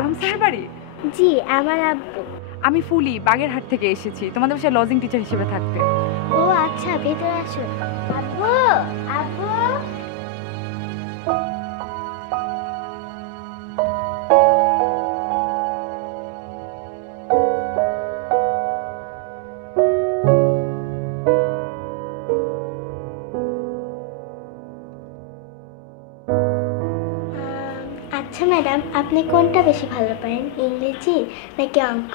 আলম স্যারের বাড়ি? জি, আমার আব্বু। আমি ফুলি বাগেরহাট থেকে এসেছি তোমাদের বাসায় লজিং টিচার হিসেবে থাকতে। ও আচ্ছা, ভেতরে আসুন। আব্বু, আব্বু। আচ্ছা ম্যাডাম, আপনি কোনটা বেশি ভালো পারেন, ইংরেজি নাকি অঙ্ক?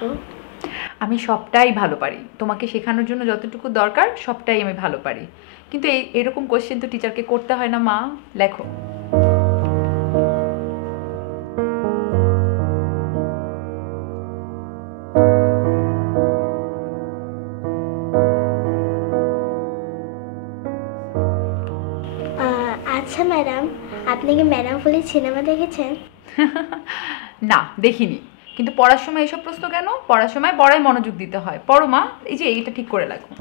আমি সবটাই ভালো পারি, তোমাকে শেখানোর জন্য যতটুকু দরকার সবটাই আমি ভালো পারি, কিন্তু এরকম কোশ্চেন তো টিচারকে করতে হয় না মা। লেখো। আচ্ছা ম্যাডাম, আপনি কি ম্যাডাম ফুলির সিনেমা দেখেছেন? না দেখিনি, কিন্তু পড়ার সময় এসব প্রশ্ন কেন? পড়ার সময় পড়ায় মনোযোগ দিতে হয়। পড়ো মা, এই যে এইটা ঠিক করে লেখো।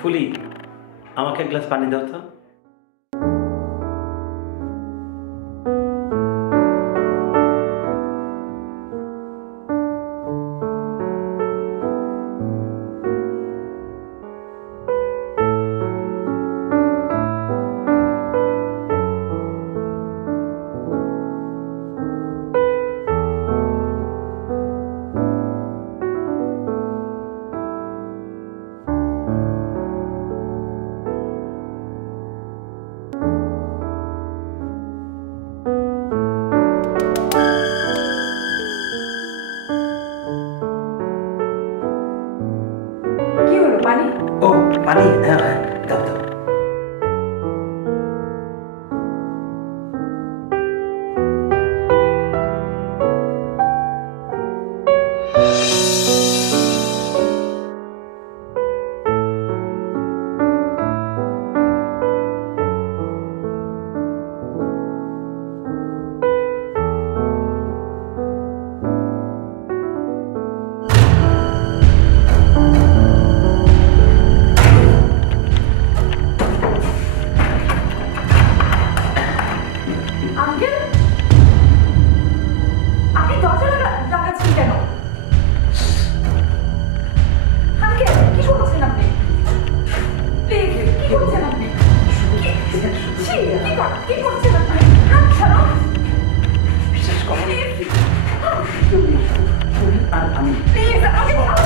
ফুলি, আমাকে এক গ্লাস পানি দাও তো। কি হলো পানি? ও পানি, হ্যাঁ হ্যাঁ দাও দাও। আঙ্কেল, আপনি দরজা লাগাচ্ছেন কেন? আঙ্কেল কি করছেন আপনি? প্লিজ, কি করছেন আপনি? কি করছেন আপনি? হাত ছাড়ো। বিশ্বাস করো, আর আমি প্লিজ আমাকে ছাড়ো।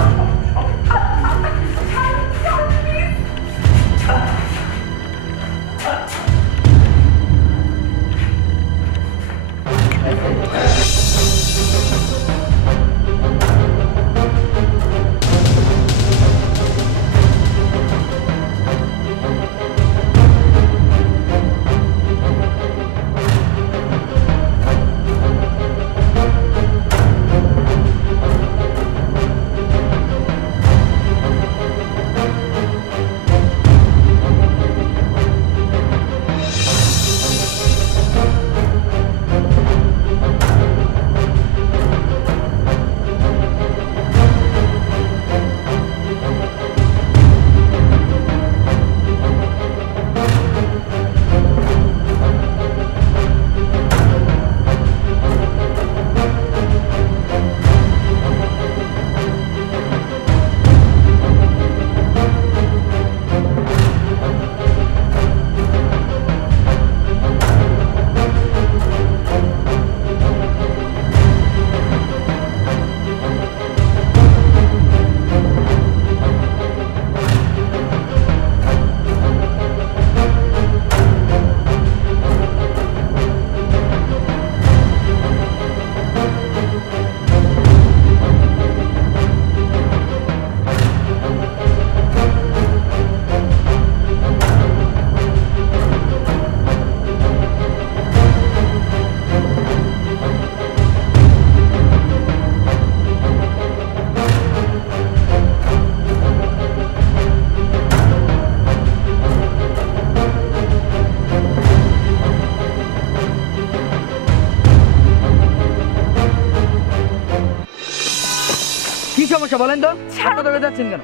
সমস্যা বলেন তো? ছাড়ো। কত করে যাচ্ছেন কেন?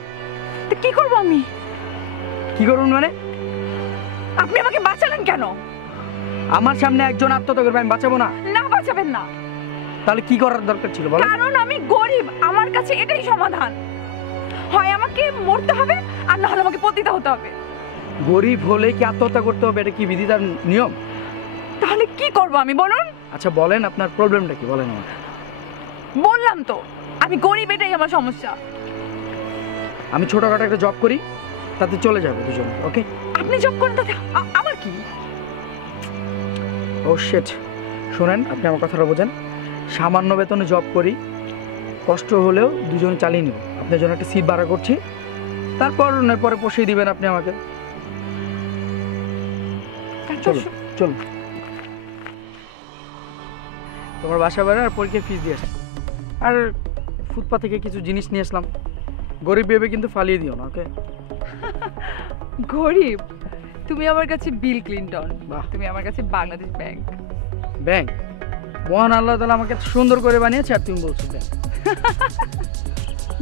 তো কি করবো আমি? কি করুন মানে? আপনি আমাকে বাঁচালেন কেন? আমার সামনে একজন আত্মহত্যা করবে, আমি বাঁচাবো না? না, বাঁচাবেন না। তাহলে কি করার দরকার ছিল বলো? কারণ আমি গরিব, আমার কাছে এটাই সমাধান। হয় আমাকে মরতে হবে, আর না হলে আমাকে পতিতা হতে হবে। গরিব হলে কি আত্মহত্যা করতে হবে? এটা কি বিধিতার নিয়ম? তাহলে কি করবো আমি বলুন? আচ্ছা বলেন, আপনার প্রবলেমটা কি বলেন আমাকে। বললাম তো আমি গরিব, এটাই আমার সমস্যা। আমি ছোটখাটো একটা জব করি, তাতে চলে যাবে দুজন, ওকে? আপনি জব করেন তাতে আমার কি? ও শিট, শোনেন, আপনি আমার কথাটা বোঝেন। সামান্য বেতনে জব করি, কষ্ট হলেও দুজন চালিয়ে নেব। আপনার জন্য একটা সিট ভাড়া করছি, তারপর নয় পরে পোষিয়ে দিবেন আপনি আমাকে। চলুন চলুন, তোমার বাসা ভাড়া আর পরীক্ষার ফিস দিয়ে আসি। আর ফুটপাথ থেকে কিছু জিনিস নিয়ে আসলাম, গরিব ভেবে কিন্তু ফালিয়ে দিও না, ওকে? গরিব? তুমি আমার কাছে বিল ক্লিনটন, বাহ। তুমি আমার কাছে বাংলাদেশ ব্যাংক। ব্যাংক? মহান আল্লাহ তাআলা আমাকে এত সুন্দর করে বানিয়েছে, আর তুমি বলছো ব্যাংক?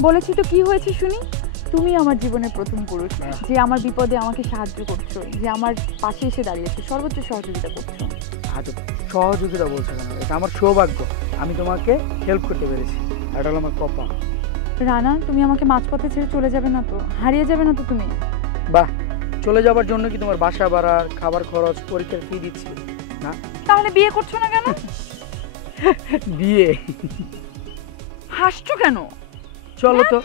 বলেছি তো কি হয়েছে শুনি? তুমি আমার জীবনের প্রথম পুরুষ, যে আমার বিপদে আমাকে সাহায্য করছো, যে আমার পাশে এসে দাঁড়িয়েছো, সর্বোচ্চ সহযোগিতা করছো। আজব সহযোগিতা বলছো কেন? এটা আমার সৌভাগ্য, আমি তোমাকে হেল্প করতে পেরেছি, আর এটা হলো আমার কপাল। রানা, তুমি আমাকে মাঝপথে ছেড়ে চলে যাবে না তো? হারিয়ে যাবে না তো তুমি? বাহ, চলে যাবার জন্য কি তোমার বাসা ভাড়া, খাবার খরচ, পরীক্ষার ফি দিচ্ছি না? তাহলে বিয়ে করছো না কেন? বিয়ে? হাসছো কেন? চলো তো।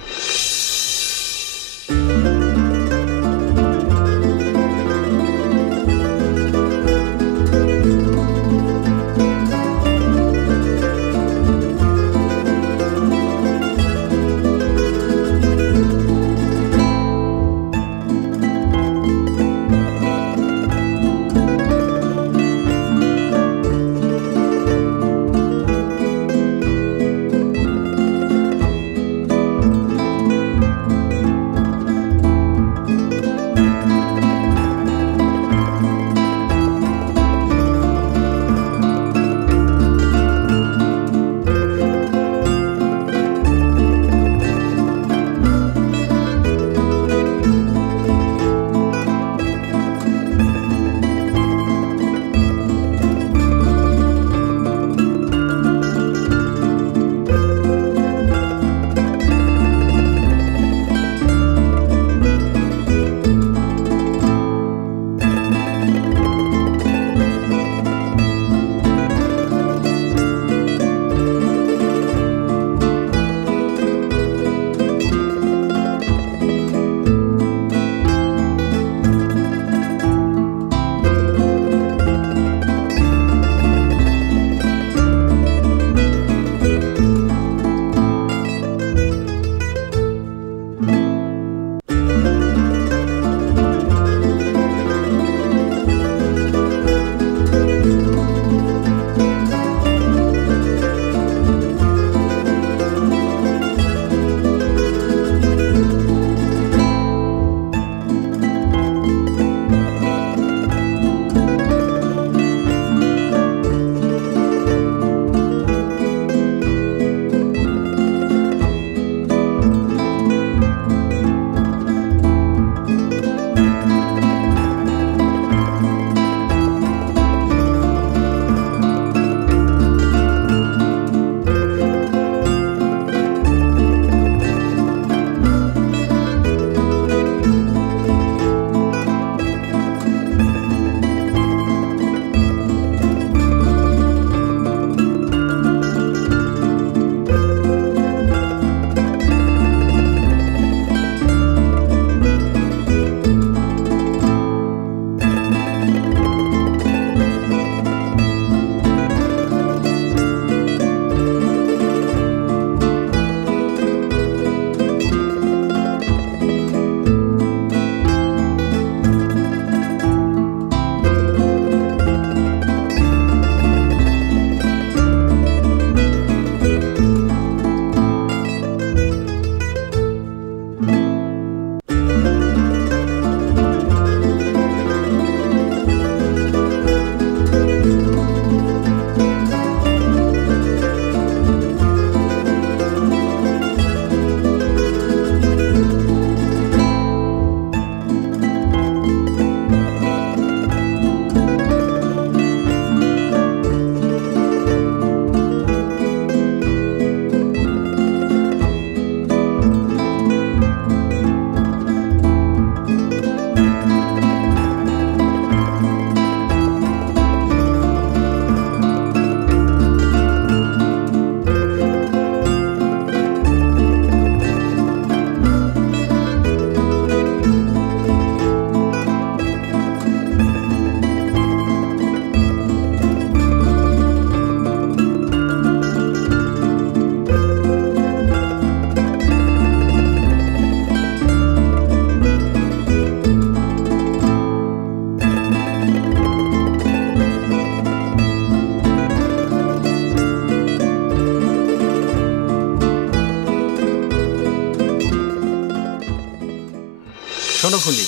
শোনো ফুলি,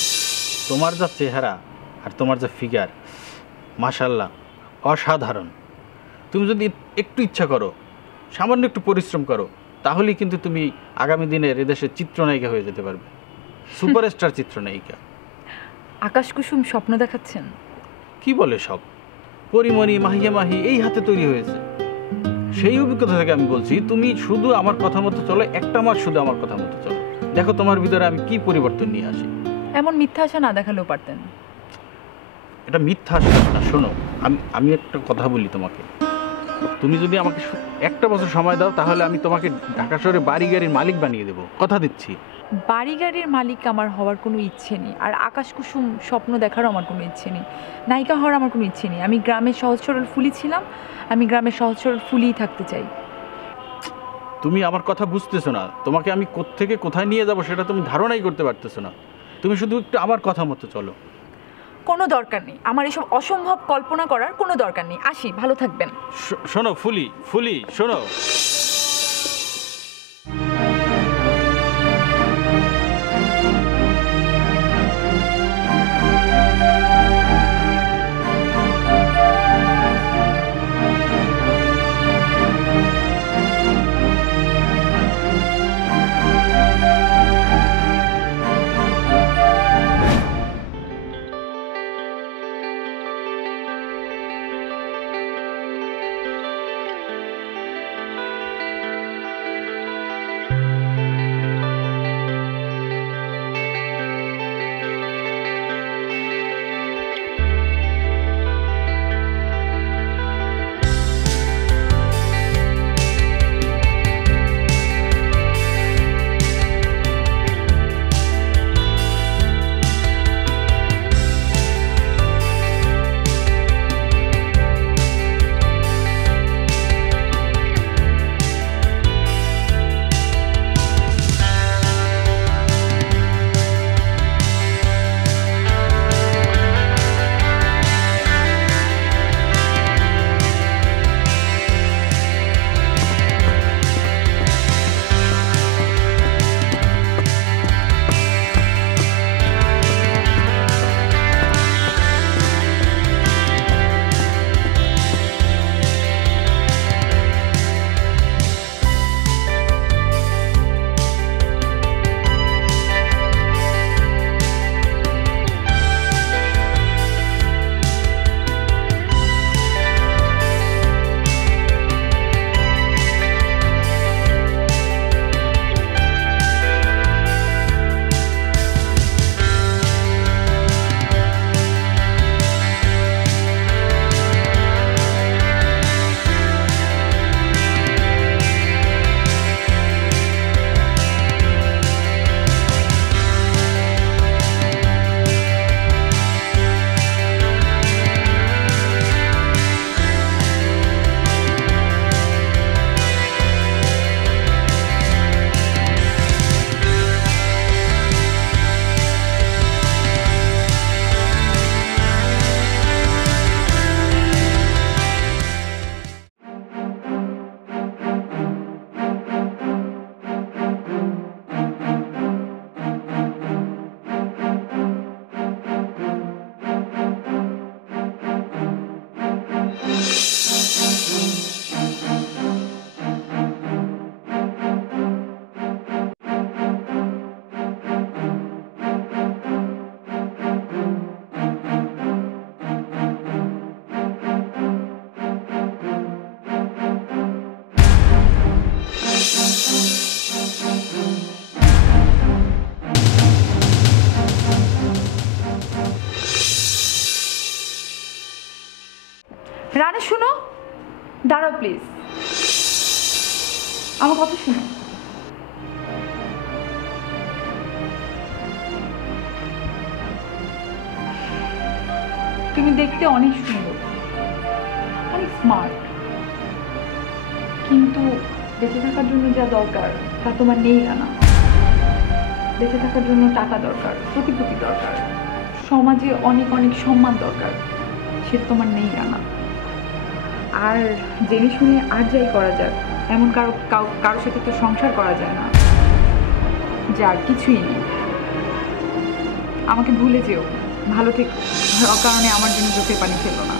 তোমার যা চেহারা আর তোমার যা ফিগার, মাশাল্লাহ অসাধারণ। তুমি যদি একটু ইচ্ছা করো, সামান্য একটু পরিশ্রম করো, তাহলেই কিন্তু তুমি আগামী দিনের এদেশের চিত্রনায়িকা হয়ে যেতে পারবে, সুপারস্টার চিত্রনায়িকা। আকাশ কুসুম স্বপ্ন দেখাচ্ছেন? কি বলে সব? পরিমণি, মাহিয়া মাহি এই হাতে তৈরি হয়েছে। সেই অভিজ্ঞতা থেকে আমি বলছি, তুমি শুধু আমার কথা মতো চলো, একটা মাস শুধু আমার কথা মতো চলো, দেখো তোমার ভিতরে আমি কি পরিবর্তন নিয়ে আসি। এমন মিথ্যা আশা না দেখালেও পারতেন। এটা মিথ্যা আসলে না। শোনো, আমি একটা কথা বলি তোমাকে, তুমি যদি আমাকে একটা বছর সময় দাও, তাহলে আমি তোমাকে ঢাকা শহরে বাড়ি গাড়ির মালিক বানিয়ে দেবো, কথা দিচ্ছি। বাড়ি গাড়ির মালিক আমার হওয়ার কোনো ইচ্ছে নেই, আর আকাশ কুসুম স্বপ্ন দেখারও আমার কোনো ইচ্ছে নেই, নায়িকা হওয়ার আমার কোনো ইচ্ছে নেই। আমি গ্রামের সহজ সরল ফুলি ছিলাম, আমি গ্রামের সহজ সরল ফুলিই থাকতে চাই। তুমি আমার কথা বুঝতেছো না, তোমাকে আমি কোত্থেকে কোথায় নিয়ে যাব সেটা তুমি ধারণাই করতে পারতেছো না। তুমি শুধু একটু আমার কথা মতো চলো। কোনো দরকার নেই, আমার এসব অসম্ভব কল্পনা করার কোনো দরকার নেই। আসি, ভালো থাকবেন। শোনো ফুলি, ফুলি শোনো। রানে শুনো, দাঁড়াও প্লিজ, আমার কথা শুনো। তুমি দেখতে অনেক সুন্দর, অনেক স্মার্ট, কিন্তু বেঁচে থাকার জন্য যা দরকার তা তোমার নেই রানা। বেঁচে থাকার জন্য টাকা দরকার, প্রতিপত্তি দরকার, সমাজে অনেক অনেক সম্মান দরকার, সেটা তোমার নেই রানা। আর জেনে শুনে আর যাই করা যাক, এমন কারোর সাথে তো সংসার করা যায় না, যার কিছুই নেই। আমাকে ভুলে যেও, ভালো থেকো, আর অকারণে আমার জন্য চোখের পানি ফেলো না।